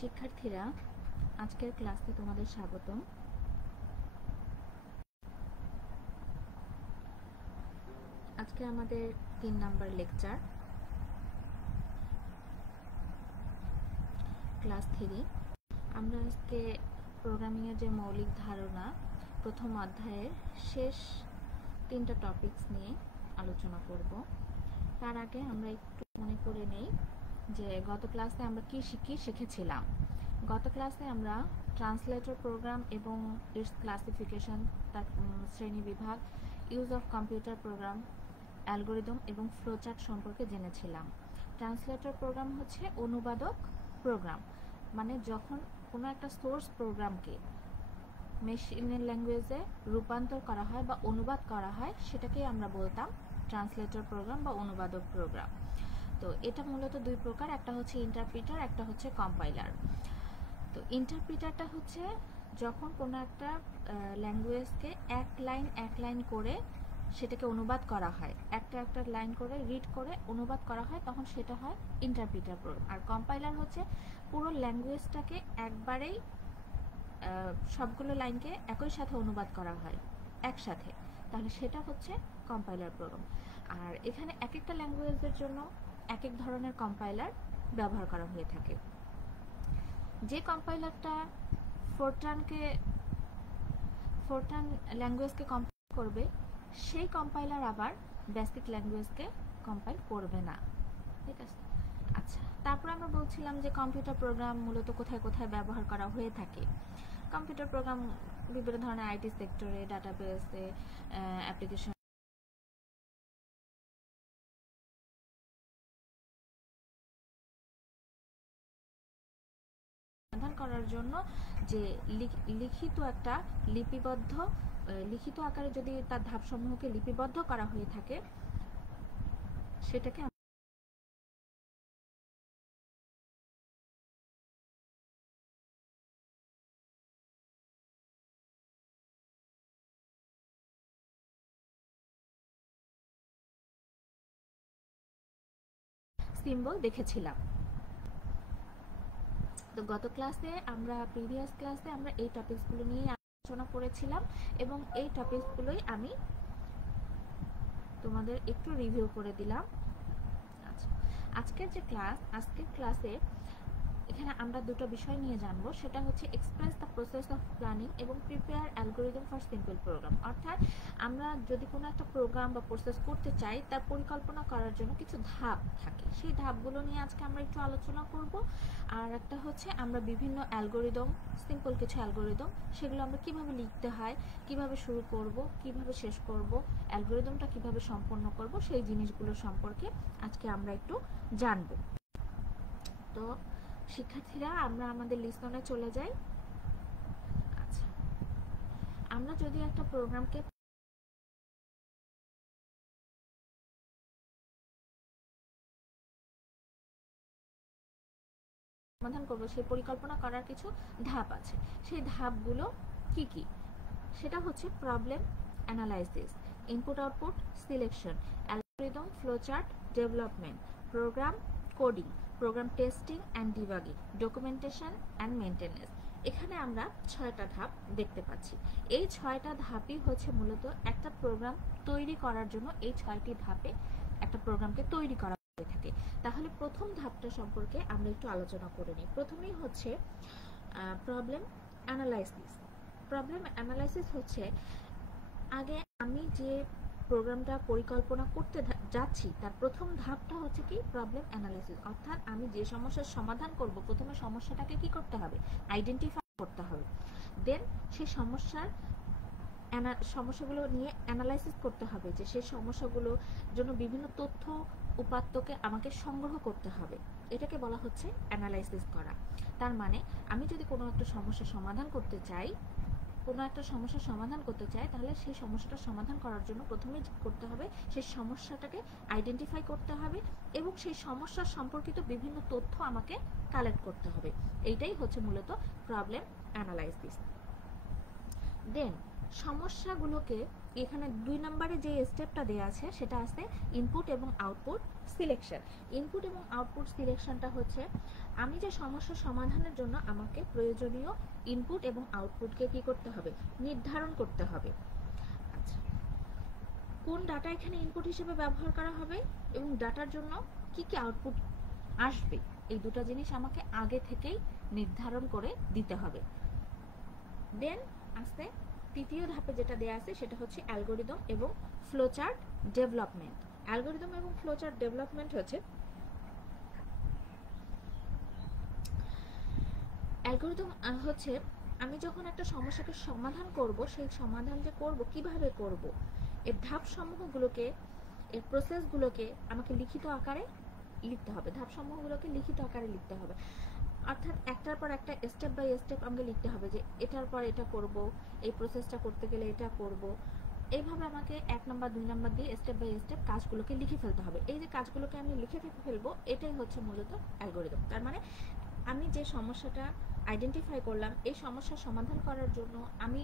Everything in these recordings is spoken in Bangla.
শিক্ষার্থীরা, আজকের ক্লাসে তোমাদের স্বাগতম। আজকে আমাদের 3 নাম্বার লেকচার, ক্লাস 3। আমরা আজকে প্রোগ্রামিংয়ের যে মৌলিক ধারণা প্রথম অধ্যায়ের শেষ 3টা টপিকস নিয়ে আলোচনা করব। তার আগে আমরা একটু মনে করে নেই যে গত ক্লাসে আমরা কি শিখেছিলাম। গত ক্লাসে আমরা ট্রান্সলেটর প্রোগ্রাম এবং ইটস ক্লাসিফিকেশন, তার শ্রেণী বিভাগ, use of computer program, algorithm এবং ফ্লোচার্ট সম্পর্কে জেনেছিলাম। ট্রান্সলেটর প্রোগ্রাম হচ্ছে অনুবাদক প্রোগ্রাম, মানে যখন কোনো একটা সোর্স প্রোগ্রামকে মেশিনের ল্যাঙ্গুয়েজে রূপান্তর করা হয় বা অনুবাদ করা হয়, সেটাকে আমরা বলতাম ট্রান্সলেটর প্রোগ্রাম বা অনুবাদক প্রোগ্রাম। তো এটা মূলত দুই প্রকার, একটা হচ্ছে ইন্টারপ্রিটার, একটা হচ্ছে কম্পাইলার। তো ইন্টারপ্রিটারটা হচ্ছে যখন কোনো একটা ল্যাঙ্গুয়েজকে এক লাইন করে সেটাকে অনুবাদ করা হয়, একটা লাইন করে রিড করে অনুবাদ করা হয়, তখন সেটা হয় ইন্টারপ্রিটার প্রোগ্রাম। আর কম্পাইলার হচ্ছে পুরো ল্যাঙ্গুয়েজটাকে একবারেই সবগুলো লাইনকে একই সাথে অনুবাদ করা হয় একসাথে, তাহলে সেটা হচ্ছে কম্পাইলার প্রোগ্রাম। আর এখানে এক একটা ল্যাঙ্গুয়েজের জন্য এক এক ধরনের কম্পাইলার ব্যবহার করা হয়ে থাকে। যে কম্পাইলারটা ফোরট্রান ল্যাঙ্গুয়েজকে কম্পাইল করবে, সেই কম্পাইলার আবার বেসিক ল্যাঙ্গুয়েজকে কম্পাইল করবে না। ঠিক আছে, আচ্ছা। তারপর আমরা বলছিলাম যে কম্পিউটার প্রোগ্রাম মূলত কোথায় কোথায় ব্যবহার করা হয়ে থাকে। কম্পিউটার প্রোগ্রাম বিভিন্ন ধরনের আইটি সেক্টরে, ডাটাবেসে, অ্যাপ্লিকেশন সমাধান করার জন্য যে লিখিত আকারে যদি তার ধাপসমূহকে লিপিবদ্ধ করা হয়ে থাকে, সেটাকে সিম্বল দেখেছিলাম। তো গত ক্লাসে প্রিভিয়াস ক্লাসে আমরা এই টপিকসগুলো নিয়ে আলোচনা করেছিলাম এবং এই টপিকসগুলোই আমি তোমাদের একটু রিভিউ করে দিলাম। আচ্ছা, আজকের ক্লাসে এখানে আমরা দুটো বিষয় নিয়ে জানবো, সেটা হচ্ছে express the process of planning এবং prepare algorithm for simple program. অর্থাৎ আমরা যদি কোনো একটা প্রোগ্রাম বা প্রসেস করতে চাই, তার পরিকল্পনা করার জন্য কিছু ধাপ থাকে, সেই ধাপগুলো নিয়ে আজকে আমরা একটু আলোচনা করব। আর একটা হচ্ছে আমরা বিভিন্ন অ্যালগোরিদম, সিম্পল কিছু অ্যালগোরিদম, সেগুলো আমরা কিভাবে লিখতে হয়, কিভাবে শুরু করব, কিভাবে শেষ করব, অ্যালগোরিদমটা কিভাবে সম্পন্ন করব, সেই জিনিসগুলো সম্পর্কে আজকে আমরা একটু জানবো। তো শিক্ষার্থীরা, আমরা আমাদের লিসনে চলে যাই। আচ্ছা, আমরা যদি একটা প্রোগ্রামকে সমাধান করব, সেই পরিকল্পনা করার কিছু ধাপ আছে। সেই ধাপগুলো কি কি? সেটা হচ্ছে problem analysis, input output selection, algorithm, flowchart, development, program coding, program testing and debugging, documentation and maintenance. এখানে আমরা 6টা ধাপ দেখতে পাচ্ছি। এই 6টা ধাপই হচ্ছে মূলত একটা প্রোগ্রাম তৈরি করার জন্য, এই 6টি ধাপে একটা প্রোগ্রামকে তৈরি করা হয়ে থাকে। তাহলে প্রথম ধাপটা সম্পর্কে আমরা একটু আলোচনা করে নিই। প্রথমেই হচ্ছে প্রবলেম অ্যানালাইসিস। প্রবলেম অ্যানালাইসিস হচ্ছে আগে আমি যে প্রোগ্রামটা পরিকল্পনা করতে যাচ্ছি, তার প্রথম ধাপটা হচ্ছে কি প্রবলেম অ্যানালাইসিস। অর্থাৎ আমি যে সমস্যার সমাধান করব, প্রথমে সমস্যাটাকে কি করতে হবে? আইডেন্টিফাই করতে হবে। দেন সেই সমস্যাগুলো নিয়ে অ্যানালাইসিস করতে হবে, যে সেই সমস্যাগুলোর জন্য বিভিন্ন তথ্য উপাত্তকে আমাকে সংগ্রহ করতে হবে। এটাকে বলা হচ্ছে অ্যানালাইসিস করা। তার মানে আমি যদি কোনো একটা সমস্যার সমাধান করতে চাই, তাহলে সেই সমস্যাটা সমাধান করার জন্য প্রথমে করতে হবে সেই সমস্যাটাকে আইডেন্টিফাই করতে হবে এবং সেই সমস্যার সম্পর্কিত বিভিন্ন তথ্য আমাকে কালেক্ট করতে হবে। এইটাই হচ্ছে মূলত প্রবলেম অ্যানালাইসিস। দেন সমস্যাগুলোকে এখানে 2 নম্বরে যে স্টেপটা দেওয়া আছে সেটা আছে ইনপুট এবং আউটপুট সিলেকশন। ইনপুট এবং আউটপুট সিলেকশনটা হচ্ছে আমি যে সমস্যার সমাধানের জন্য আমাকে প্রয়োজনীয় ইনপুট এবং আউটপুটকে কি করতে হবে, নির্ধারণ করতে হবে। আচ্ছা, কোন ডাটা এখানে ইনপুট হিসেবে ব্যবহার করা হবে এবং ডাটার জন্য কি কি আউটপুট আসবে, এই দুটো জিনিস আমাকে আগে থেকেই নির্ধারণ করে দিতে হবে। দেন আসতে তৃতীয় ধাপে যেটা দেয়া আছে সেটা হচ্ছে অ্যালগোরিদম এবং ফ্লোচার্ট ডেভেলপমেন্ট। অ্যালগোরিদম এবং ফ্লোচার্ট ডেভেলপমেন্ট হচ্ছে অ্যালগোরিদম হচ্ছে আমি যখন একটা সমস্যাকে সমাধান করব, সেই সমাধান যে করব কিভাবে করব, এর ধাপ সমূহগুলোকে, এর প্রসেসগুলোকে আমাকে লিখিত আকারে লিখতে হবে। ধাপ সমূহগুলোকে লিখিত আকারে লিখতে হবে, অর্থাৎ একটার পর একটা স্টেপ বাই স্টেপ আমাকে লিখতে হবে যে এটার পর এটা করব, এই প্রসেসটা করতে গেলে এটা করব। এইভাবে আমাকে 1 নাম্বার 2 নাম্বার দিয়ে স্টেপ বাই স্টেপ কাজগুলোকে লিখে ফেলতে হবে। এই যে কাজগুলোকে আমি লিখে ফেলবো, এটাই হচ্ছে মূলত অ্যালগোরিদম। তার মানে আমি যে সমস্যাটা আইডেন্টিফাই করলাম, এই সমস্যার সমাধান করার জন্য আমি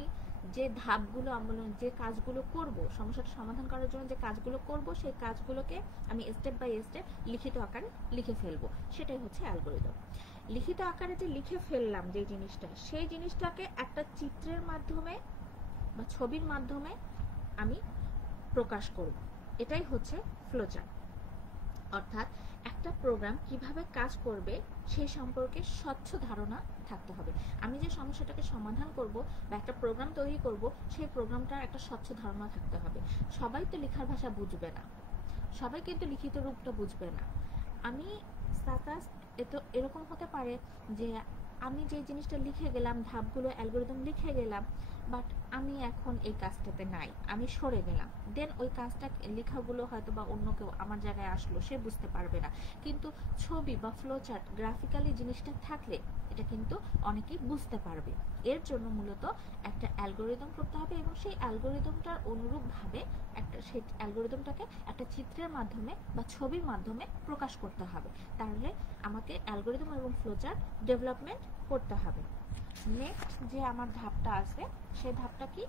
যে ধাপগুলো অবলম্বন, যে কাজগুলো করব, সমস্যাটা সমাধান করার জন্য যে কাজগুলো করব, সেই কাজগুলোকে আমি স্টেপ বাই স্টেপ লিখিত আকারে লিখে ফেলবো, সেটাই হচ্ছে অ্যালগোরিদম। লিখিত আকারে যে লিখে ফেললাম যে জিনিসটা, সেই জিনিসটাকে একটা চিত্রের মাধ্যমে বা ছবির মাধ্যমে আমি প্রকাশ করব, এটাই হচ্ছে ফ্লোচার্ট। অর্থাৎ একটা প্রোগ্রাম কিভাবে কাজ করবে সেই সম্পর্কে স্বচ্ছ ধারণা থাকতে হবে। আমি যে সমস্যাটাকে সমাধান করব বা একটা প্রোগ্রাম তৈরি করব, সেই প্রোগ্রামটার একটা স্বচ্ছ ধারণা থাকতে হবে। সবাই তো লেখার ভাষা বুঝবে না, সবাই কিন্তু লিখিত রূপটা বুঝবে না। আমি সাপোজ এরকম হতে পারে যে আমি যে জিনিসটা লিখে গেলাম, ধাপগুলো অ্যালগোরিদম লিখে গেলাম, বাট আমি এখন এই কাজটাতে নাই, আমি সরে গেলাম। দেন ওই কাজটা লেখাগুলো হয়তো বা অন্য কেউ আমার জায়গায় আসলো, সে বুঝতে পারবে না। কিন্তু ছবি বা ফ্লোচার্ট গ্রাফিক্যালি জিনিসটা থাকলে এটা কিন্তু অনেকেই বুঝতে পারবে। এর জন্য মূলত একটা অ্যালগোরিদম করতে হবে এবং সেই অ্যালগোরিদমটার অনুরূপভাবে সেই অ্যালগোরিদমটাকে একটা চিত্রের মাধ্যমে বা ছবির মাধ্যমে প্রকাশ করতে হবে। তাহলে আমাকে অ্যালগোরিদম এবং ফ্লোচার্ট ডেভেলপমেন্ট করতে হবে। নেক্সট যে আমার ধাপটা আছে, সেই ধাপটা কি,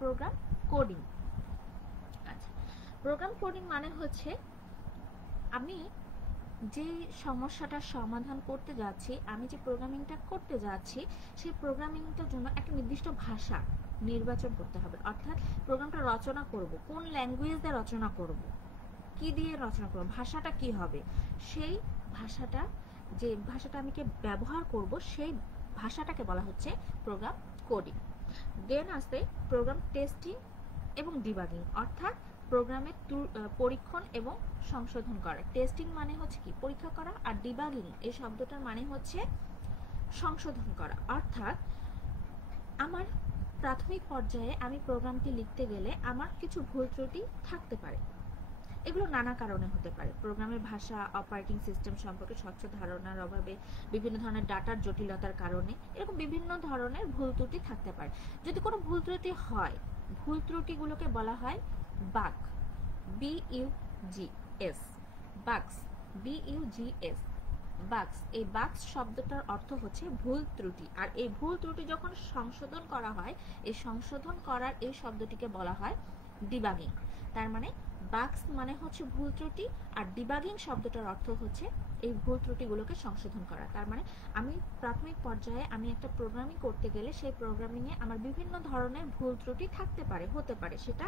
প্রোগ্রাম কোডিং। আচ্ছা, প্রোগ্রাম কোডিং মানে হচ্ছে আমি যে সমস্যাটার সমাধান করতে যাচ্ছি, আমি যে প্রোগ্রামিংটা করতে যাচ্ছি, সেই প্রোগ্রামিংটার জন্য একটা নির্দিষ্ট ভাষা নির্বাচন করতে হবে। অর্থাৎ প্রোগ্রামটা রচনা করব, কোন ল্যাঙ্গুয়েজ দিয়ে রচনা করব, কি দিয়ে রচনা করব, ভাষাটা কি হবে, সেই ভাষাটা, যে ভাষাটা আমি ব্যবহার করব, সেই ভাষাটাকে বলা হচ্ছে প্রোগ্রাম কোডিং। দেন আসে প্রোগ্রাম টেস্টিং এবং ডিবাগিং, অর্থাৎ প্রোগ্রামের পরীক্ষণ এবং সংশোধন করা। টেস্টিং মানে হচ্ছে কি, পরীক্ষা করা, আর ডিবাগিং এই শব্দটার মানে হচ্ছে সংশোধন করা। অর্থাৎ আমার প্রাথমিক পর্যায়ে আমি প্রোগ্রামটি লিখতে গেলে আমার কিছু ভুল ত্রুটি থাকতে পারে। এগুলো নানা কারণে হতে পারে। প্রোগ্রামের ভাষা, অপারেটিং সিস্টেম সম্পর্কে স্বচ্ছ ধারণার অভাবে, বিভিন্ন ধরনের ডাটার জটিলতার কারণে, এরকম বিভিন্ন ধরনের ভুল ত্রুটি থাকতে পারে। যদি কোনো ভুল ত্রুটি হয়, ভুল ত্রুটিগুলোকে বলা হয় bug, BUGS, bugs, BUGS, bugs. এই বাগস শব্দটার অর্থ হচ্ছে ভুল ত্রুটি। আর এই ভুল ত্রুটি যখন সংশোধন করা হয়, এই সংশোধন করার এই শব্দটিকে বলা হয় ডিবাগিং। তার মানে বাগস মানে হচ্ছে ভুল ত্রুটি, আর ডিবাগিং শব্দটার অর্থ হচ্ছে এই ভুল ত্রুটিগুলোকে সংশোধন করা। তার মানে আমি প্রাথমিক পর্যায়ে আমি একটা প্রোগ্রামিং করতে গেলে সেই প্রোগ্রামিংয়ে আমার বিভিন্ন ধরনের ভুল ত্রুটি থাকতে পারে, হতে পারে। সেটা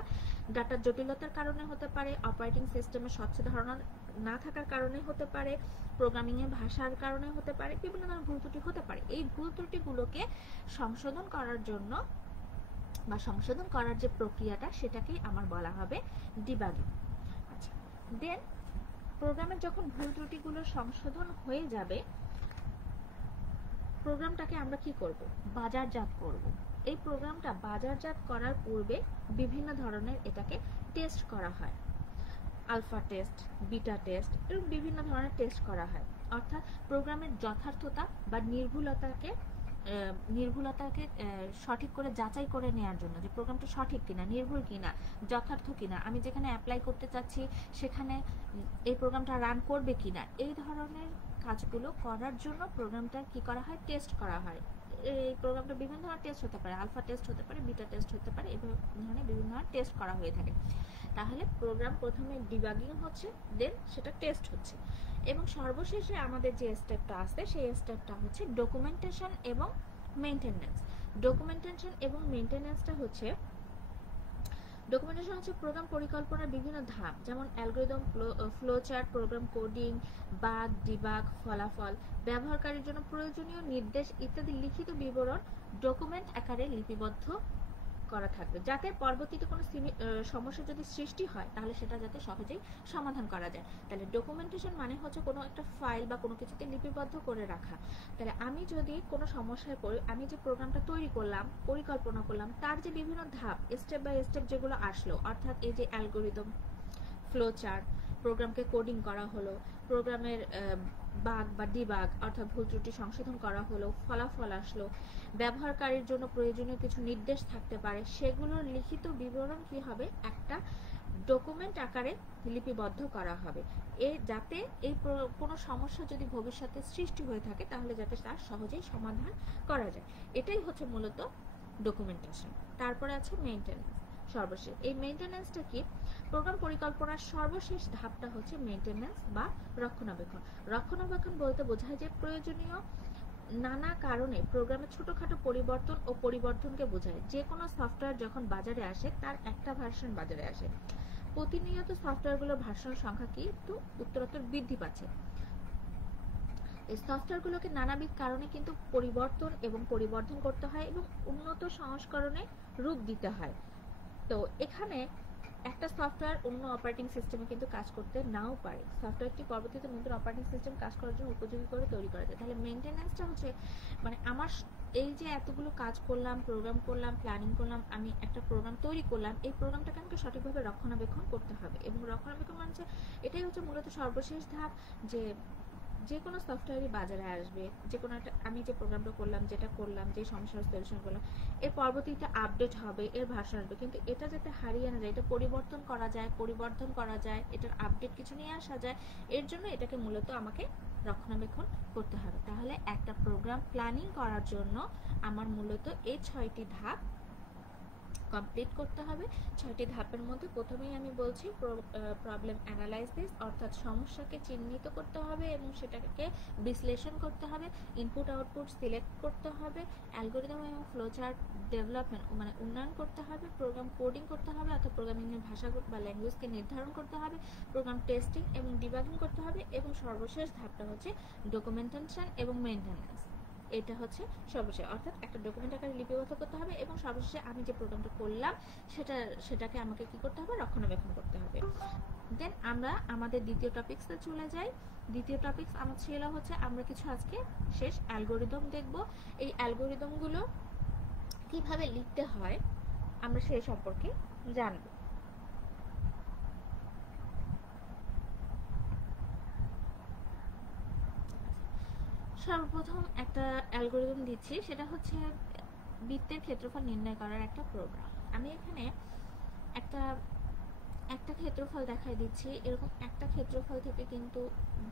ডাটার জটিলতার কারণে হতে পারে, অপারেটিং সিস্টেমের স্বচ্ছ ধারণা না থাকার কারণে হতে পারে, প্রোগ্রামিংয়ের ভাষার কারণে হতে পারে, বিভিন্ন ধরনের ভুল ত্রুটি হতে পারে। এই ভুল ত্রুটিগুলোকে সংশোধন করার জন্য বা সংশোধন করার যে প্রক্রিয়াটা, সেটাকেই আমার বলা হবে ডিবাগিং। আচ্ছা, দেন প্রোগ্রামের যখন ভুল ত্রুটিগুলো সংশোধন হয়ে যাবে, প্রোগ্রামটাকে আমরা কি করব, বাজারজাত করব। এই প্রোগ্রামটা বাজারজাত করার পূর্বে বিভিন্ন ধরনের এটাকে টেস্ট করা হয়। আলফা টেস্ট, বিটা টেস্ট, এরকম বিভিন্ন ধরনের টেস্ট করা হয়। অর্থাৎ প্রোগ্রামের যথার্থতা বা নির্ভুলতাকে সঠিক করে যাচাই করে নেওয়ার জন্য, যে প্রোগ্রামটা সঠিক কিনা, নির্ভুল কিনা, যথার্থ কিনা, আমি যেখানে অ্যাপ্লাই করতে চাচ্ছি সেখানে এই প্রোগ্রামটা রান করবে কিনা, এই ধরনের কাজগুলো করার জন্য প্রোগ্রামটা কি করা হয়, টেস্ট করা হয়। এই প্রোগ্রামটা বিভিন্ন ধরনের টেস্ট হতে পারে, আলফা টেস্ট হতে পারে, বিটা টেস্ট হতে পারে, এই ধরনের বিভিন্ন ধরনের টেস্ট করা হয়ে থাকে। তাহলে প্রোগ্রাম প্রথমে ডিবাগিং হচ্ছে, দেন সেটা টেস্ট হচ্ছে, এবং সর্বশেষে আমাদের যে স্টেপটা আছে সেই স্টেপটা হচ্ছে ডকুমেন্টেশন এবং মেইনটেনেন্স। ডকুমেন্টেশন এবং মেইনটেনেন্সটা হচ্ছে, ডকুমেন্টেশন হচ্ছে প্রোগ্রাম পরিকল্পনার বিভিন্ন ধাপ, যেমন algorithm, flow chart, program coding, bug, debug, ফলাফল, ব্যবহারকারীর জন্য প্রয়োজনীয় নির্দেশ ইত্যাদি লিখিত বিবরণ ডকুমেন্ট আকারে লিপিবদ্ধ করা থাকবে, যাতে পরবর্তীতে কোনো সমস্যা যদি সৃষ্টি হয় তাহলে সেটা যাতে সহজেই সমাধান করা যায়। তাহলে ডকুমেন্টেশন মানে হচ্ছে কোনো একটা ফাইল বা কোনো কিছুতে লিপিবদ্ধ করে রাখা। তাহলে আমি যদি কোনো সমস্যায় পড়ি, আমি যে প্রোগ্রামটা তৈরি করলাম, পরিকল্পনা করলাম, তার যে বিভিন্ন ধাপ, স্টেপ বাই স্টেপ যেগুলো আসলো, অর্থাৎ এই যে অ্যালগরিদম, ফ্লো চার্ট, প্রোগ্রামকে কোডিং করা হলো, প্রোগ্রামের বাগ বা ডিবাগ অর্থাৎ ভুল ত্রুটি সংশোধন করা হলো, ফলাফল আসলো, ব্যবহারকারীর জন্য প্রয়োজনীয় কিছু নির্দেশ থাকতে পারে, সেগুলোর লিখিত বিবরণ কি হবে, একটা ডকুমেন্ট আকারে লিপিবদ্ধ করা হবে, যাতে এই কোনো সমস্যা যদি ভবিষ্যতে সৃষ্টি হয়ে থাকে তাহলে যাতে তার সহজেই সমাধান করা যায়। এটাই হচ্ছে মূলত ডকুমেন্টেশন। তারপরে আছে মেইনটেনেন্স, সর্বশেষ। এই মেইনটেনেন্সটা কি? প্রোগ্রাম পরিকল্পনার সর্বশেষ ধাপটা হচ্ছে মেইনটেনেন্স বা রক্ষণাবেক্ষণ। রক্ষণাবেক্ষণ বলতে বোঝায় যে প্রয়োজনীয় নানা কারণে প্রোগ্রামের ছোটখাটো পরিবর্তন ও পরিবর্তনকে বোঝায়। যে কোনো সফটওয়্যার যখন বাজারে আসে তার একটা ভার্সন বাজারে আসে, প্রতিনিয়ত সফটওয়্যারগুলোর ভার্সন সংখ্যা কি একটু উত্তরোত্তর বৃদ্ধি পাচ্ছে। এই সফটওয়্যারগুলোকে নানাবিধ কারণে কিন্তু পরিবর্তন এবং পরিবর্ধন করতে হয় এবং উন্নত সংস্করণে রূপ দিতে হয়। তো এখানে একটা সফটওয়্যার অন্য অপারেটিং সিস্টেমে কিন্তু কাজ করতে নাও পারে, সফটওয়্যারটি পরবর্তীতে নতুন অপারেটিং সিস্টেম কাজ করার জন্য উপযোগী করে তৈরি করা যায়। তাহলে মেইনটেনেন্সটা হচ্ছে মানে আমার এই যে এতগুলো কাজ করলাম, প্রোগ্রাম করলাম, প্ল্যানিং করলাম, আমি একটা প্রোগ্রাম তৈরি করলাম, এই প্রোগ্রামটাকে আমাকে সঠিকভাবে রক্ষণাবেক্ষণ করতে হবে। এবং রক্ষণাবেক্ষণ মানে এটাই হচ্ছে মূলত সর্বশেষ ধাপ, যে কোনো সফটওয়্যারই বাজারে আসবে, যে কোনো একটা আমি যে প্রোগ্রামটা করলাম, যেটা করলাম, যে সমস্যার সলিউশন করলাম, এর পরবর্তীতে আপডেট হবে, এর ভার্সন আসবে, কিন্তু এটা যাতে হারিয়ে না যায়, এটা পরিবর্তন করা যায়, পরিবর্ধন করা যায়, এটার আপডেট কিছু নিয়ে আসা যায়, এর জন্য এটাকে মূলত আমাকে রক্ষণাবেক্ষণ করতে হবে। তাহলে একটা প্রোগ্রাম প্ল্যানিং করার জন্য আমার মূলত এই 6টি ধাপ কমপ্লিট করতে হবে। 6টি ধাপের মধ্যে প্রথমেই আমি বলছি প্রবলেম অ্যানালাইসিস, অর্থাৎ সমস্যাকে চিহ্নিত করতে হবে এবং সেটাকে বিশ্লেষণ করতে হবে, ইনপুট আউটপুট সিলেক্ট করতে হবে, অ্যালগরিদম এবং ফ্লোচার্ট ডেভেলপমেন্ট মানে উন্নয়ন করতে হবে, প্রোগ্রাম কোডিং করতে হবে অর্থাৎ প্রোগ্রামিংয়ের ভাষা বা ল্যাঙ্গুয়েজকে নির্ধারণ করতে হবে, প্রোগ্রাম টেস্টিং এবং ডিবাগিং করতে হবে, এবং সর্বশেষ ধাপটা হচ্ছে ডকুমেন্টেশন এবং মেইনটেনেন্স। এটা হচ্ছে সর্বশেষ, অর্থাৎ একটা ডকুমেন্ট আকারে লিপিবদ্ধ করতে হবে এবং সর্বশেষে আমি যে প্রোগ্রামটা করলাম সেটাকে আমাকে কি করতে হবে, রক্ষণাবেক্ষণ করতে হবে। দেন আমরা আমাদের দ্বিতীয় টপিকসে চলে যাই। দ্বিতীয় টপিকস আমার ছিল হচ্ছে আমরা কিছু আজকে শেষ অ্যালগরিদম দেখব। এই অ্যালগরিদমগুলো কিভাবে লিখতে হয় আমরা সেই সম্পর্কে জানব। সর্বপ্রথম একটা অ্যালগরিদম দিচ্ছি, সেটা হচ্ছে বৃত্তের ক্ষেত্রফল নির্ণয় করার একটা প্রোগ্রাম। আমি এখানে একটা ক্ষেত্রফল দেখাই দিচ্ছি। এরকম একটা ক্ষেত্রফল থেকে কিন্তু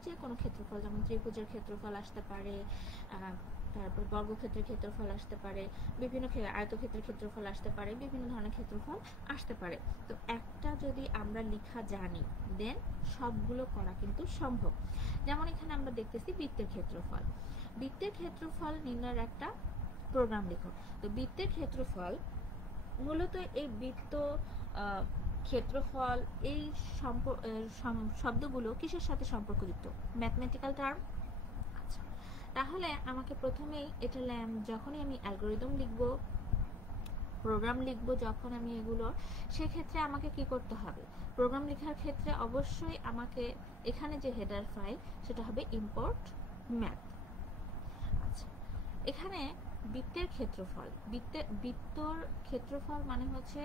যে কোনো ক্ষেত্রফল, যেমন ত্রিভুজের ক্ষেত্রফল আসতে পারে, তারপর বর্গক্ষেত্রের ক্ষেত্রফল আসতে পারে, বিভিন্ন আয়তক্ষেত্রের ক্ষেত্রফল আসতে পারে, বিভিন্ন ধরনের ক্ষেত্রফল আসতে পারে। তো একটা যদি আমরা লেখা জানি দেন সবগুলো করা কিন্তু সম্ভব। যেমন এখানে আমরা দেখতেছি বৃত্তের ক্ষেত্রফল। বৃত্তের ক্ষেত্রফল নির্ণয়ের একটা প্রোগ্রাম লিখো। তো বৃত্তের ক্ষেত্রফল মূলত এই বৃত্ত, ক্ষেত্রফল, এই শব্দগুলো কিসের সাথে সম্পর্কযুক্ত? Mathematical term. আচ্ছা, তাহলে আমাকে প্রথমেই এটা যখনই আমি অ্যালগরিদম লিখব, প্রোগ্রাম লিখব, যখন আমি এগুলো, সেক্ষেত্রে আমাকে কি করতে হবে? প্রোগ্রাম লেখার ক্ষেত্রে অবশ্যই আমাকে এখানে যে হেডার ফাইল সেটা হবে ইম্পোর্ট ম্যাথ। আচ্ছা, এখানে বৃত্তের ক্ষেত্রফল, বৃত্তর ক্ষেত্রফল মানে হচ্ছে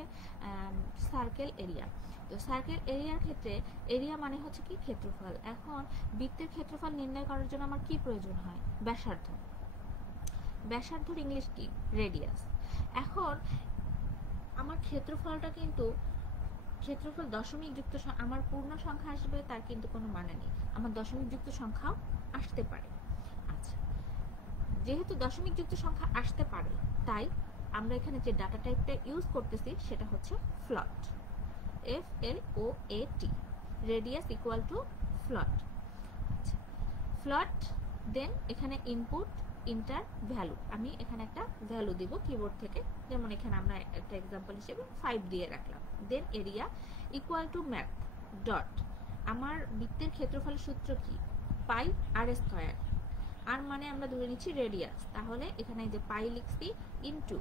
সার্কেল এরিয়া। তো সার্কেল এরিয়ার ক্ষেত্রে এরিয়া মানে হচ্ছে কি ক্ষেত্রফল। এখন বৃত্তের ক্ষেত্রফল নির্ণয় করার জন্য আমার কি প্রয়োজন হয়? ব্যাসার্ধ। ব্যাসার্ধর ইংলিশ কি? রেডিয়াস। এখন আমার ক্ষেত্রফলটা কিন্তু ক্ষেত্রফল দশমিক যুক্ত, আমার পূর্ণ সংখ্যা আসবে তার কিন্তু কোনো মানে নেই, আমার দশমিক যুক্ত সংখ্যাও আসতে পারে। আচ্ছা, যেহেতু দশমিক যুক্ত সংখ্যা আসতে পারে, তাই আমরা এখানে যে ডাটা টাইপটা ইউজ করতেছি সেটা হচ্ছে ফ্লট, FLOAT, রেডিয়াস ইকুয়াল টু ফ্লট। আচ্ছা, ফ্লট, দেন এখানে ইনপুট ইন্টার ভ্যালু, আমি এখানে একটা ভ্যালু দিব কিবোর্ড থেকে, যেমন এখানে আমরা একটা এক্সাম্পল হিসেবে 5 দিয়ে রাখলাম। Then area equal to math dot, আমার বৃত্তের ক্ষেত্রফলের সূত্র কি, পাই আর স্কয়ার, আর মানে আমরা ধরে নিচ্ছি রেডিয়াস, তাহলে এখানে যে পাই লিখছি ইনটু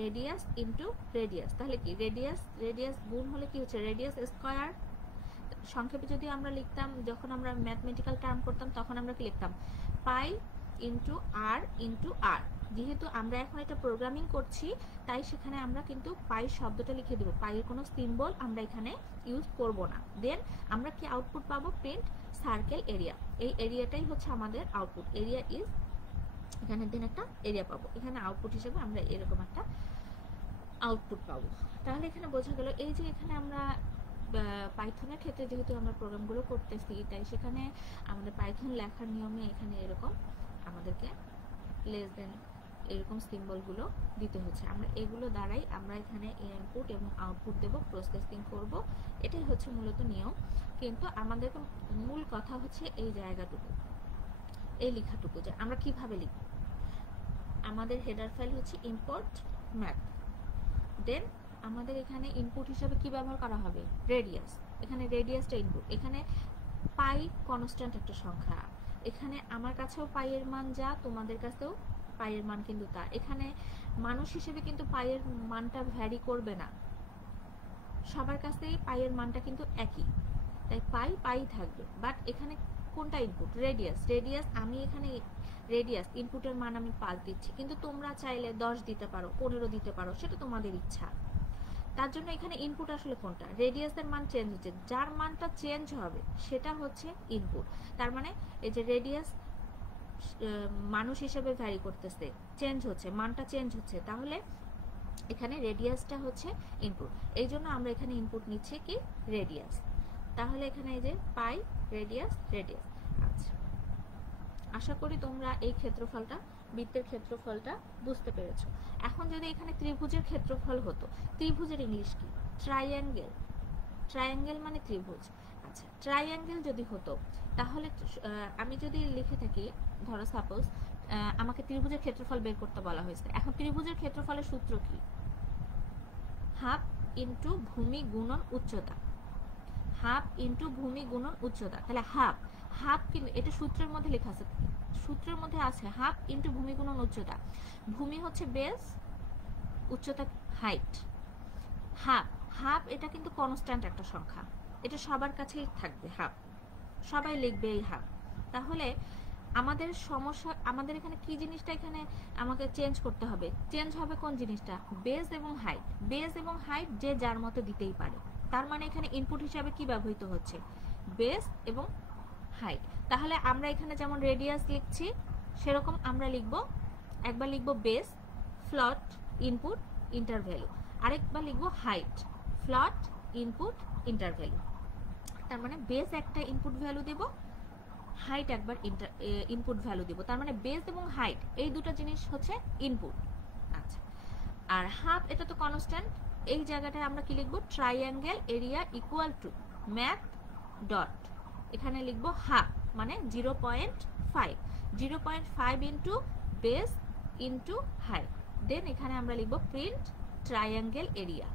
রেডিয়াস ইনটু রেডিয়াস, তাহলে কি রেডিয়াস গুণ হলে কি হচ্ছে রেডিয়াস স্কয়ার। সংক্ষেপে যদি আমরা লিখতাম, যখন আমরা ম্যাথমেটিক্যাল টার্ম করতাম তখন আমরা কি লিখতাম, পাই ইনটু আর, যেহেতু আমরা এখন এটা প্রোগ্রামিং করছি তাই সেখানে আমরা কিন্তু পাই শব্দটা লিখে দেবো, পাইয়ের কোনো সিম্বল আমরা এখানে ইউজ করব না। দেন আমরা কি আউটপুট পাবো, প্রিন্ট সার্কেল এরিয়া, এই এরিয়াটাই হচ্ছে আমাদের আউটপুট, এরিয়া ইজ, এখানে দেন একটা এরিয়া পাবো, এখানে আউটপুট হিসেবে আমরা এরকম একটা আউটপুট পাবো। তাহলে এখানে বোঝা গেল এই যে এখানে আমরা পাইথনের ক্ষেত্রে যেহেতু আমরা প্রোগ্রামগুলো করতেছি, তাই সেখানে আমাদের পাইথন লেখার নিয়মে এখানে এরকম আমাদেরকে লেস দেন এরকম সিম্বলগুলো দিতে হচ্ছে। আমরা এগুলো দ্বারাই আমরা এখানে ইনপুট এবং আউটপুট দেব, প্রসেসিং করব, এটাই হচ্ছে মূলত নিয়ম। কিন্তু আমাদের মূল কথা হচ্ছে এই জায়গাটুকু, এই লেখাটুকু, যে আমরা কিভাবে লিখব। আমাদের হেডার ফাইল হচ্ছে ইম্পোর্ট ম্যাথ, দেন আমাদের এখানে ইনপুট হিসাবে কি ব্যবহার করা হবে, রেডিয়াস, এখানে রেডিয়াসটা ইনপুট, এখানে পাই কনস্ট্যান্ট একটা সংখ্যা, এখানে আমার কাছেও পাইয়ের মান যা, তোমাদের কাছেও পাইয়ের মান কিন্তু তা, এখানে মানুষ হিসেবে কিন্তু পাইয়ের মানটা ভ্যারি করবে না, সবার কাছেই পাইয়ের মানটা কিন্তু একই, তাই পাই থাকবে। বাট এখানে কোনটা ইনপুট, রেডিয়াস, আমি এখানে রেডিয়াস ইনপুটের মান আমি 5 দিচ্ছি, কিন্তু তোমরা চাইলে 10 দিতে পারো, 15 দিতে পারো, সেটা তোমাদের ইচ্ছা। তার জন্য এখানে ইনপুট আসলে কোনটা, রেডিয়াসের মান চেঞ্জ হচ্ছে, যার মানটা চেঞ্জ হবে সেটা হচ্ছে ইনপুট। তার মানে এই যে রেডিয়াস মানুষ হিসেবে ভ্যারি করতেছে, চেঞ্জ হচ্ছে, মানটা চেঞ্জ হচ্ছে, তাহলে এখানে রেডিয়াসটা হচ্ছে ইনপুট, এই জন্য আমরা এখানে ইনপুট নিচ্ছি কি রেডিয়াস। তাহলে এখানে এই যে পাই রেডিয়াস। আচ্ছা, আশা করি তোমরা এই ক্ষেত্রফলটা, বৃত্তের ক্ষেত্রফলটা বুঝতে পেরেছো। এখন যদি এখানে ত্রিভুজের ক্ষেত্রফল হতো, ত্রিভুজের ইংলিশ কি, ট্রায়াঙ্গেল মানে ত্রিভুজ। আচ্ছা, ট্রায়াঙ্গেল যদি হতো তাহলে আমি যদি লিখে থাকি, ধরো সাপোজ আমাকে ত্রিভুজের ক্ষেত্রফল বের করতে বলা হয়েছে, এখন ত্রিভুজের ক্ষেত্রফলের সূত্র কি, হাফ ইন্টু ভূমি গুণন উচ্চতা, তাহলে হাফ কিন্তু এটা সূত্রের মধ্যে লেখা আছে, হাফ ইন্টু ভূমি গুণন উচ্চতা, ভূমি হচ্ছে বেস, উচ্চতা হাইট, হাফ এটা কিন্তু কনস্ট্যান্ট একটা সংখ্যা, এটা সবার কাছেই থাকবে, হাফ সবাই লিখবে এই হাফ। তাহলে আমাদের সমস্যা, আমাদের এখানে কি জিনিসটা এখানে আমাকে চেঞ্জ করতে হবে, চেঞ্জ হবে কোন জিনিসটা, বেস এবং হাইট যে যার মতো দিতেই পারে, তার মানে এখানে ইনপুট হিসাবে কি ব্যবহৃত হচ্ছে, বেস এবং হাইট। তাহলে আমরা এখানে যেমন রেডিয়াস লিখছি সেরকম আমরা একবার লিখবো বেস ফ্লট ইনপুট ইন্টারভ্যালু, আরেকবার লিখবো হাইট ফ্লট ইনপুট ইন্টারভ্যালু। তার মানে বেস একটা ইনপুট ভ্যালু দেব, হাইট একবার ইনপুট ভ্যালু দেব, তার মানে বেস এবং হাইট এই দুটো জিনিস হচ্ছে ইনপুট। আচ্ছা, আর হাফ এটা তো কনস্ট্যান্ট, এই জায়গাটায় আমরা কি লিখবো, triangle area equal to math dot, এখানে লিখবো হাফ মানে 0.5 ইন্টু বেস ইন্টু হাইট, দেন এখানে আমরা লিখবো প্রিন্ট ট্রায়াঙ্গেল এরিয়া।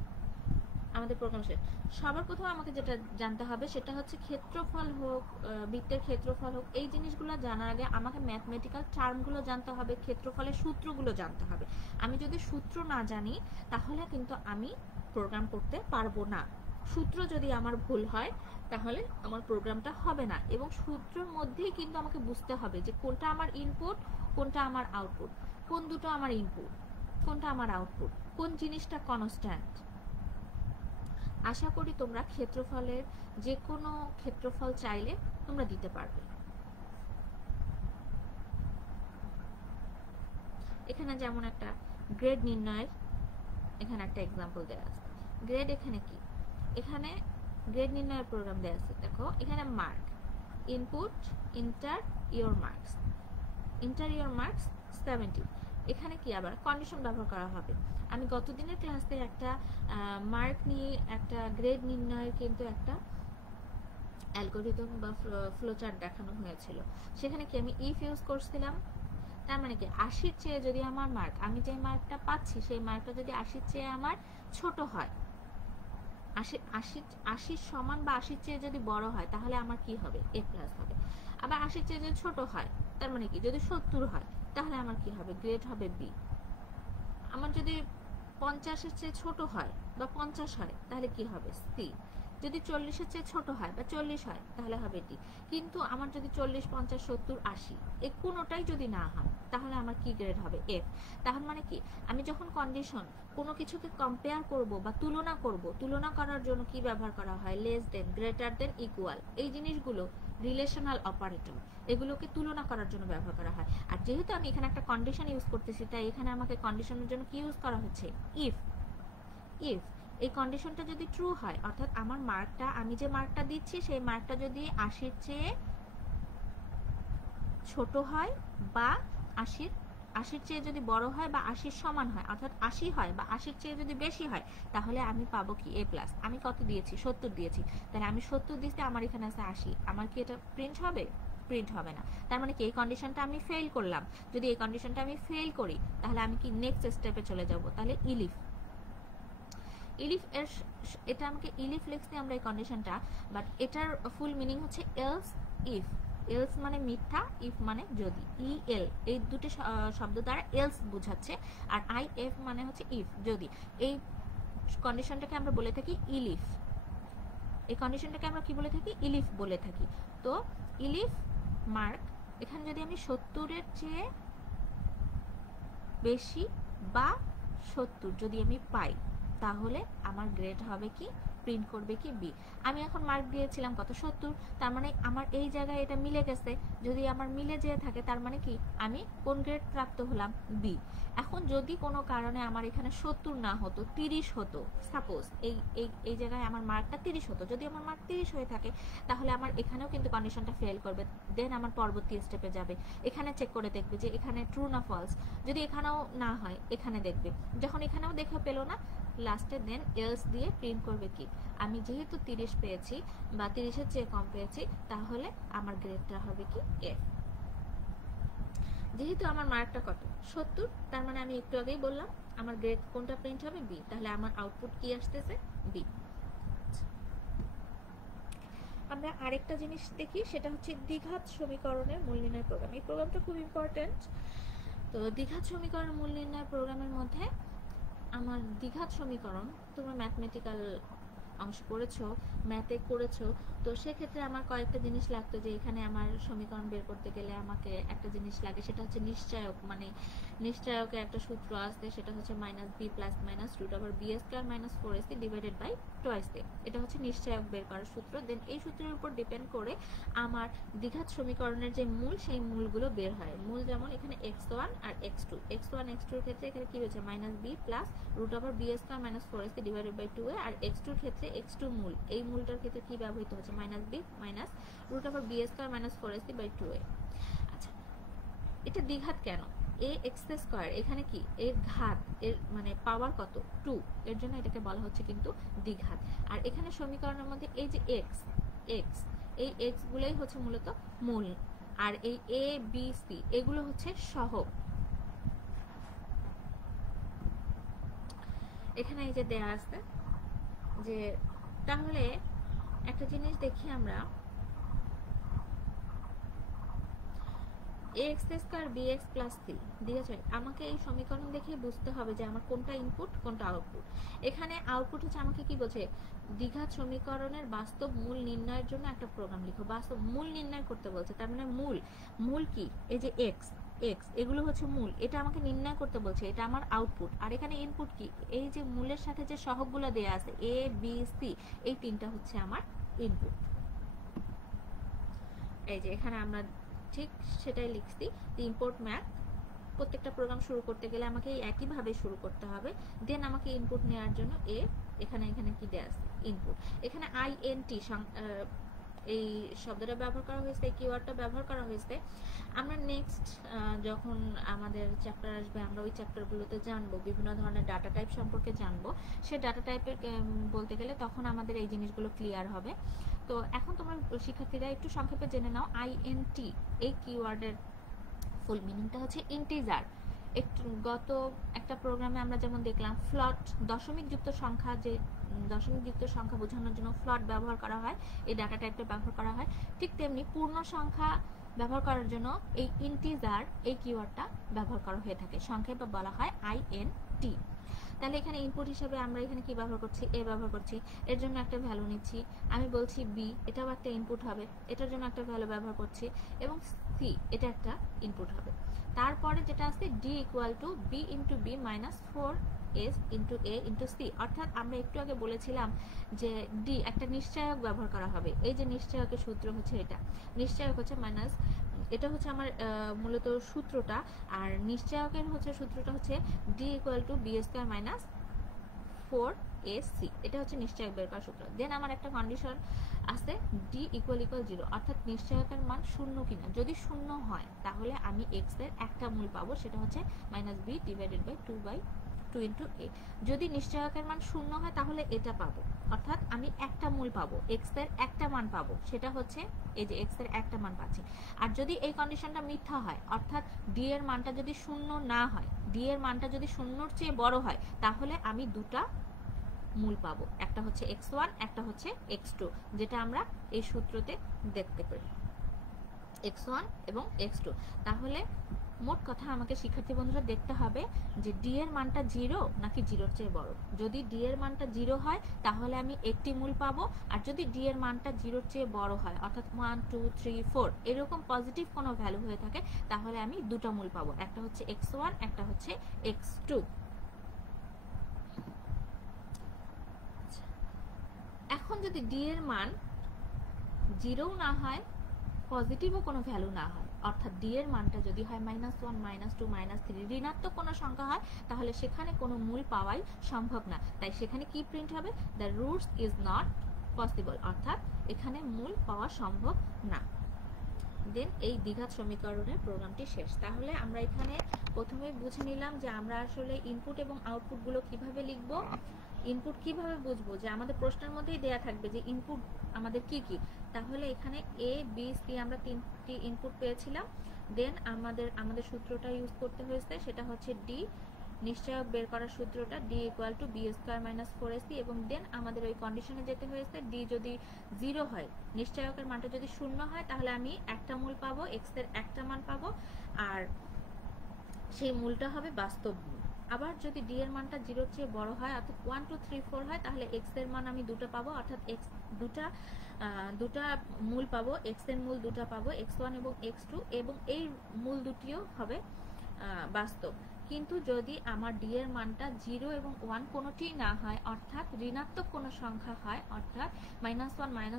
আমাদের প্রোগ্রাম শেষ। সবার প্রথমে আমাকে যেটা জানতে হবে সেটা হচ্ছে ক্ষেত্রফল হোক, বৃত্তের ক্ষেত্রফল হোক, এই জিনিসগুলো জানার আগে আমাকে ম্যাথমেটিক্যাল টার্মগুলো জানতে হবে, ক্ষেত্রফলের সূত্রগুলো জানতে হবে। আমি যদি সূত্র না জানি তাহলে কিন্তু আমি প্রোগ্রাম করতে পারবো না। সূত্র যদি আমার ভুল হয় তাহলে আমার প্রোগ্রামটা হবে না, এবং সূত্রের মধ্যেই কিন্তু আমাকে বুঝতে হবে যে কোনটা আমার ইনপুট, কোনটা আমার আউটপুট, কোন দুটো আমার ইনপুট, কোনটা আমার আউটপুট, কোন জিনিসটা কনস্ট্যান্ট। আশা করি তোমরা ক্ষেত্রফলের যে কোনো ক্ষেত্রফল চাইলে তোমরা দিতে পারবে। এখানে যেমন একটা গ্রেড নির্ণয়ের এখানে একটা এক্সাম্পল দেওয়া আছে। গ্রেড এখানে কি, এখানে গ্রেড নির্ণয়ের প্রোগ্রাম দেওয়া আছে। দেখো এখানে mark input inter your marks 70। এখানে কি আবার কন্ডিশন ব্যবহার করা হবে। আমি গত দিনের ক্লাসে একটা মার্ক নিয়ে একটা গ্রেড নির্ণয়ের কিন্তু একটা অ্যালগোরিদম বা ফ্লোচার্ট দেখানো হয়েছিল। সেখানে কি আমি ইফ ইউজ করছিলাম, তার মানে কি 80-র চেয়ে যদি আমার মার্ক, আমি যে মার্কটা পাচ্ছি সেই মার্কটা যদি 80-র চেয়ে আমার ছোট হয়, 80 সমান বা 80-র চেয়ে যদি বড় হয়, তাহলে আমার কি হবে, এ প্লাস হবে। আবার 80-র চেয়ে যদি ছোট হয়, তার মানে কি যদি 70 হয়, তাহলে আমার কি হবে, গ্রেড হবে বি। আমার যদি 50-এর চেয়ে ছোট হয় বা 50 হয়, তাহলে কি হবে, সি। যদি 40-এর চেয়ে ছোট হয় বা 40 হয়, তাহলে হবে ডি। কিন্তু আমার যদি 40, 50, 70, 80 এই কোনোটাই যদি না হয়, তাহলে আমার কি গ্রেড হবে, এফ। তাহলে মানে কি, আমি যখন কন্ডিশন কোনো কিছুকে কম্পেয়ার করব বা তুলনা করব, তুলনা করার জন্য কি ব্যবহার করা হয়, less than, greater than, equal, এই জিনিসগুলো রিলেশনাল অপারেটর, এগুলোকে তুলনা করার জন্য ব্যবহার করা হয়। আর যেহেতু আমি এখানে একটা কন্ডিশন ইউজ করতেছি, তাই এখানে আমাকে কন্ডিশনের জন্য কি ইউজ করা হচ্ছে, ইফ। ইফ এই কন্ডিশনটা যদি ট্রু হয়, অর্থাৎ আমার মার্কটা, আমি যে মার্কটা দিচ্ছি সেই মার্কটা যদি 80-র চেয়ে ছোট হয় বা 80-র চেয়ে যদি বড় হয় বা 80-র সমান হয়, অর্থাৎ 80 হয় বা 80-র চেয়ে যদি বেশি হয়, তাহলে আমি পাবো কি, এ প্লাস। আমি কত দিয়েছি, 70 দিয়েছি, তাহলে আমি 70 দিয়েছি, আমার এখানে আছে 80, আমার কি এটা প্রিন্ট হবে, প্রিন্ট হবে না। তার মানে কি এই কন্ডিশনটা আমি ফেল করলাম। যদি এই কন্ডিশনটা আমি ফেল করি, তাহলে আমি কি নেক্সট স্টেপে চলে যাব, তাহলে ইলিফ। ইলিফ এর এটা আমাকে ইলিফ লিখছি আমরা এই কন্ডিশনটা, বাট এটার ফুল মিনিং হচ্ছে এলস ইফ। এলস মানে মিথ্যা, ইফ মানে যদি। ই এল এই দুটো শব্দ দ্বারা এলস বোঝাচ্ছে, আর আই এফ মানে হচ্ছে ইফ, যদি। এই কন্ডিশনটাকে আমরা বলে থাকি ইলিফ। এই কন্ডিশনটাকে আমরা কি বলে থাকি, ইলিফ বলে থাকি। তো ইলিফ মার্ক, এখানে যদি আমি 70-এর চেয়ে বেশি বা 70 যদি আমি পাই, তাহলে আমার গ্রেড হবে কি, প্রিন্ট করবে কি, বি। আমি এখন মার্ক দিয়েছিলাম কত, 70, তার মানে আমার এই জায়গায় এটা মিলে গেছে। যদি আমার মিলে যেয়ে থাকে, তার মানে কি আমি কোন গ্রেড প্রাপ্ত হলাম, বি। এখন যদি কোনো কারণে আমার এখানে 70 না হতো, 30 হতো, সাপোজ এই এই এই জায়গায় আমার মার্কটা 30 হতো, যদি আমার মার্ক 30 হয়ে থাকে, তাহলে আমার এখানেও কিন্তু কন্ডিশনটা ফেল করবে। দেন আমার পরবর্তী স্টেপে যাবে, এখানে চেক করে দেখবে যে এখানে ট্রু না ফলস। যদি এখানেও না হয়, এখানে দেখবে, যখন এখানেও দেখে পেলো না, লাস্টে দেন এলস দিয়ে প্রিন্ট করবে কি, আমি যেহেতু 30 পেয়েছি বা 30-এর চেয়ে কম পেয়েছি, তাহলে আমার গ্রেডটা হবে কি, এফ। যেহেতু আমার মার্কটা কত, 70, তার মানে আমি একটু আগেই বললাম আমার গ্রেড কোনটা প্রিন্ট হবে, বি। তাহলে আমার আউটপুট কি আসতেছে, বি। আমরা আরেকটা জিনিস দেখি, সেটা হচ্ছে দ্বিঘাত সমীকরণের মূল নির্ণয় প্রোগ্রাম। এই প্রোগ্রামটা খুব ইম্পর্টেন্ট। তো দ্বিঘাত সমীকরণ মূল নির্ণয় প্রোগ্রামের মধ্যে আমার দ্বিঘাত সমীকরণ, তোমরা ম্যাথমেটিক্যাল অংশ করেছো, ম্যাথে করেছো, তো সেক্ষেত্রে আমার কয়েকটা জিনিস লাগতো। যে এখানে আমার সমীকরণ বের করতে গেলে আমাকে একটা জিনিস লাগে, সেটা হচ্ছে নিশ্চয়ক। মানে নিশ্চয়কের একটা সূত্র আছে, সেটা হচ্ছে minus B plus minus root over B square minus 4ac divided by twice A. এটা হচ্ছে নিশ্চয়ক বের করার সূত্র। দেন এই সূত্রের উপর ডিপেন্ড করে আমার দ্বিঘাত সমীকরণের যে মূল, সেই মূলগুলো বের হয়। মূল যেমন এখানে x1 আর x2, x1 x2 এর ক্ষেত্রে এখানে কি হয়েছে, minus B plus root over B square minus 4ac divided by 2a, আর x2 এর ক্ষেত্রে x2 মূল, এই মূলটার ক্ষেত্রে কি ব্যবহৃত হচ্ছে, minus b minus root over B square minus 4ac by 2a। আচ্ছা, এটা দ্বিঘাত কেন, a x স্কয়ার, এখানে কি এর ঘাত, এর মানে পাওয়ার কত, 2, এর জন্য এটাকে বলা হচ্ছে কিন্তু দ্বিঘাত। আর এখানে সমীকরণের মধ্যে এই যে x, এই x গুলাই হচ্ছে মূলত মূল, আর এই a b c এগুলো হচ্ছে সহগ। এখানে এই যে দেয়া আছে যে, তাহলে একটা জিনিস দেখি আমরা, ax square bx plus c দিয়েছে। আমাকে এই সমীকরণ দেখে বুঝতে হবে যে আমার কোনটা ইনপুট কোনটা আউটপুট। এখানে আউটপুট হচ্ছে আমাকে কি বলছে, দ্বিঘাত সমীকরণের বাস্তব মূল নির্ণয়ের জন্য একটা প্রোগ্রাম লিখো। বাস্তব মূল নির্ণয় করতে বলছে, তার মানে মূল কি, এই যে x এগুলো হচ্ছে মূল, এটা আমাকে নির্ণয় করতে বলছে, এটা আমার আউটপুট। আর এখানে ইনপুট কি, এই যে মূলের সাথে যে সহগগুলো দেয়া আছে a b c, এই তিনটা হচ্ছে আমার ইনপুট। এই যে এখানে আমরা ঠিক সেটাই লিখছি, ইম্পোর্ট ম্যাথ। প্রত্যেকটা প্রোগ্রাম শুরু করতে গেলে আমাকে একইভাবে শুরু করতে হবে। দেন আমাকে ইনপুট নেওয়ার জন্য এখানে কি দেয়া আছে, ইনপুট। এখানে INT এই শব্দটা ব্যবহার করা হয়েছে, এই কিওয়ার্ডটা ব্যবহার করা হয়েছে। আমরা নেক্সট যখন আমাদের চ্যাপ্টার আসবে আমরা ওই চ্যাপ্টারগুলোতে জানবো, বিভিন্ন ধরনের ডাটা টাইপ সম্পর্কে জানবো। সেই ডাটা টাইপের বলতে গেলে তখন আমাদের এই জিনিসগুলো ক্লিয়ার হবে। তো এখন তোমরা শিক্ষার্থীরা একটু সংক্ষেপে জেনে নাও, আইএনটি এই কিওয়ার্ডের ফুল মিনিংটা হচ্ছে ইন্টিজার। একটু গত একটা প্রোগ্রামে আমরা যেমন দেখলাম ফ্লট, দশমিক যুক্ত সংখ্যা, যে দশমিক যুক্ত সংখ্যা বোঝানোর জন্য ফ্লট ব্যবহার করা হয়, এই ডাটা টাইপটা ব্যবহার করা হয়। ঠিক তেমনি পূর্ণ সংখ্যা ব্যবহার করার জন্য এই ইন্টিজার এই কিওয়ার্ডটা ব্যবহার করা হয়ে থাকে, সংক্ষেপে বলা হয় আইএনটি। তাহলে এখানে ইনপুট হিসেবে আমরা এখানে কি ব্যবহার করছি, এ ব্যবহার করছি, এর জন্য একটা ভ্যালু নিচ্ছি। আমি বলছি বি, এটাও একটা ইনপুট হবে, এটার জন্য একটা ভ্যালু ব্যবহার করছি, এবং সি, এটা একটা ইনপুট হবে। তারপরে যেটা আছে d equal to b into b minus 4s into a into c, অর্থাৎ আমরা একটু আগে বলেছিলাম যে ডি একটা নিশ্চয়ক ব্যবহার করা হবে। এই যে নিশ্চয়কের সূত্র হচ্ছে এটা, নিশ্চয়ক হচ্ছে মাইনাস, এটা হচ্ছে আমার মূলত সূত্রটা, আর নিশ্চয়কের হচ্ছে সূত্রটা হচ্ছে d equal to b square minus 4ac, এটা হচ্ছে নিশ্চয়ক বের করার সূত্র। দেন আমার একটা কন্ডিশন আছে ডি ইকুয়াল 0, অর্থাৎ নিশ্চয়কের মান শূন্য কিনা। যদি শূন্য হয় তাহলে আমি এক্স এর একটা মূল পাবো, সেটা হচ্ছে minus B divided by 2 into A. যদি নিশ্চয়কের মান শূন্য হয় তাহলে এটা পাবো, অর্থাৎ আমি একটা মূল পাবো, এক্স এর একটা মান পাবো, সেটা হচ্ছে এই যে এক্স এর একটা মান পাচ্ছি। আর যদি এই কন্ডিশনটা মিথ্যা হয়, অর্থাৎ ডি এর মানটা যদি শূন্য না হয়, ডি এর মানটা যদি শূন্যর চেয়ে বড় হয়, তাহলে আমি দুটা মূল পাবো, একটা হচ্ছে x1, একটা হচ্ছে x2, যেটা আমরা এই সূত্রতে দেখতে পারি, x1 এবং x2। তাহলে মোট কথা আমাকে শিক্ষার্থী বন্ধুরা দেখতে হবে যে ডি এর মানটা 0 নাকি 0-র চেয়ে বড়। যদি ডি এর মানটা 0 হয় তাহলে আমি একটি মূল পাবো, আর যদি ডি এর মানটা 0-র চেয়ে বড় হয়, অর্থাৎ 1 2 3 4 এরকম পজিটিভ কোনো ভ্যালু হয়ে থাকে, তাহলে আমি দুটো মূল পাবো, একটা হচ্ছে x1, একটা হচ্ছে x2। এখন যদি ডি এর মান 0 না হয়, পজিটিভও কোনো ভ্যালু না হয়, অর্থাৎ ডি এর মানটা যদি হয় -1 -2 -3 ঋণাত্মক কোনো সংখ্যা হয়, তাহলে সেখানে কোনো মূল পাওয়াই সম্ভব না। তাই সেখানে কি প্রিন্ট হবে, the roots is not possible, অর্থাৎ এখানে মূল পাওয়া সম্ভব না। দেন এই দ্বিঘাত সমীকরণের প্রোগ্রামটি শেষ। তাহলে আমরা এখানে প্রথমে বুঝে নিলাম যে আমরা আসলে ইনপুট এবং আউটপুটগুলো কিভাবে লিখব। ইনপুট কিভাবে বুঝবো, যে আমাদের প্রশ্নের মধ্যেই দেয়া থাকবে যে ইনপুট আমাদের কি কি। তাহলে এখানে এ বি সি আমরা তিনটি ইনপুট পেয়েছিলাম। দেন আমাদের সূত্রটা ইউজ করতে হয়েছে, সেটা হচ্ছে ডি, নিশ্চয়ক বের করার সূত্রটা d equal to b square minus 4ac, এবং দেন আমাদের ওই কন্ডিশনে যেতে হয়েছে ডি যদি 0 হয়, নিশ্চয়কের মানটা যদি 0 হয়, তাহলে আমি একটা মূল পাবো, এক্স এর একটা মান পাবো, আর সেই মূলটা হবে বাস্তব মূল। আবার যদি ডি এর মানটা 0-র চেয়ে বড় হয়, অর্থাৎ 1 2 3 4 হয়, তাহলে এক্স এর মান আমি দুটো পাবো, অর্থাৎ এক্স দুটা মূল পাবো, এক্স এর মূল দুটো পাবো, x1 এবং x2, এবং এই মূল দুটিও হবে বাস্তব। কিন্তু যদি আমার ডি এর মানটা 0 এবং 1 কোনোটি না হয়, অর্থাৎ ঋণাত্মক কোনো সংখ্যা হয়, অর্থাৎ -1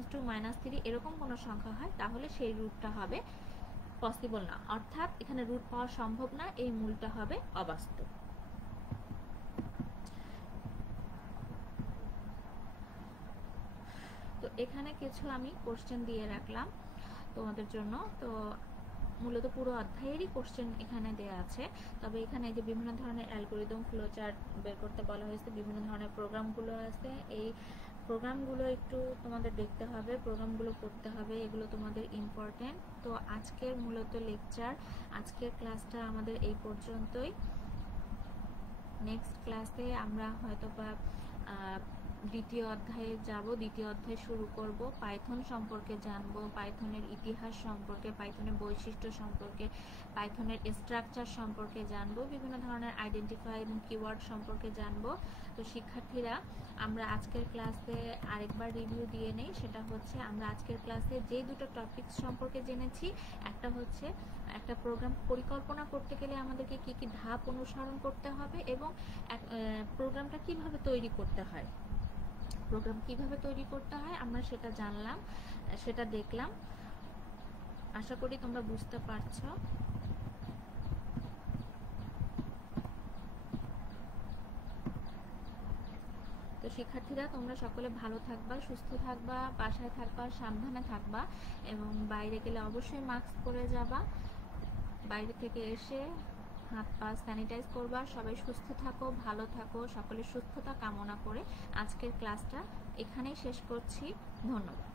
-2 -3 এরকম কোনো সংখ্যা হয়, তাহলে সেই রুটটা হবে পসিবল না, অর্থাৎ এখানে রুট পাওয়া সম্ভব না, এই মূলটা হবে অবাস্তব। তো এখানে কিছু আমি কোশ্চেন দিয়ে রাখলাম তোমাদের জন্য। তো মূলত পুরো অধ্যায়েরই কোশ্চেন এখানে দেয়া আছে, তবে এখানে যে বিভিন্ন ধরনের অ্যালগরিদম, ফ্লোচার্ট বের করতে বলা হয়েছে, বিভিন্ন ধরনের প্রোগ্রামগুলো আছে, এই প্রোগ্রামগুলো একটু তোমাদের দেখতে হবে, প্রোগ্রামগুলো করতে হবে, এগুলো তোমাদের ইম্পর্টেন্ট। তো আজকের মূলত লেকচার, আজকের ক্লাসটা আমাদের এই পর্যন্তই। নেক্সট ক্লাসে আমরা হয়তোবা দ্বিতীয় অধ্যায়ে যাব, দ্বিতীয় অধ্যায় শুরু করব, পাইথন সম্পর্কে জানবো, পাইথনের ইতিহাস সম্পর্কে, পাইথনের বৈশিষ্ট্য সম্পর্কে, পাইথনের স্ট্রাকচার সম্পর্কে জানবো, বিভিন্ন ধরনের আইডেন্টিফাই এবং কিওয়ার্ড সম্পর্কে জানবো। তো শিক্ষার্থীরা, আমরা আজকের ক্লাসে আরেকবার রিভিউ দিয়ে নেই, সেটা হচ্ছে আমরা আজকের ক্লাসে যে দুটো টপিকস সম্পর্কে জেনেছি, একটা হচ্ছে একটা প্রোগ্রাম পরিকল্পনা করতে গেলে আমাদেরকে কি কি ধাপ অনুসরণ করতে হবে, এবং প্রোগ্রামটা কিভাবে তৈরি করতে হয়, প্রোগ্রাম কিভাবে তৈরি করতে হয় আমরা সেটা জানলাম, সেটা দেখলাম। আশা করি তোমরা বুঝতে পারছো। তো শিক্ষার্থীরা, তোমরা সকলে ভালো থাকবা, সুস্থ থাকবা, বাসায় থাকবা, সাবধানে থাকবা এবং বাইরে গেলে অবশ্যই মাস্ক পরে যাবা। বাইরে থেকে এসে হাত পা স্যানিটাইজ করবা। সবাই সুস্থ থাকো, ভালো থাকো। সকলের সুস্থতা কামনা করে আজকের ক্লাসটা এখানেই শেষ করছি। ধন্যবাদ।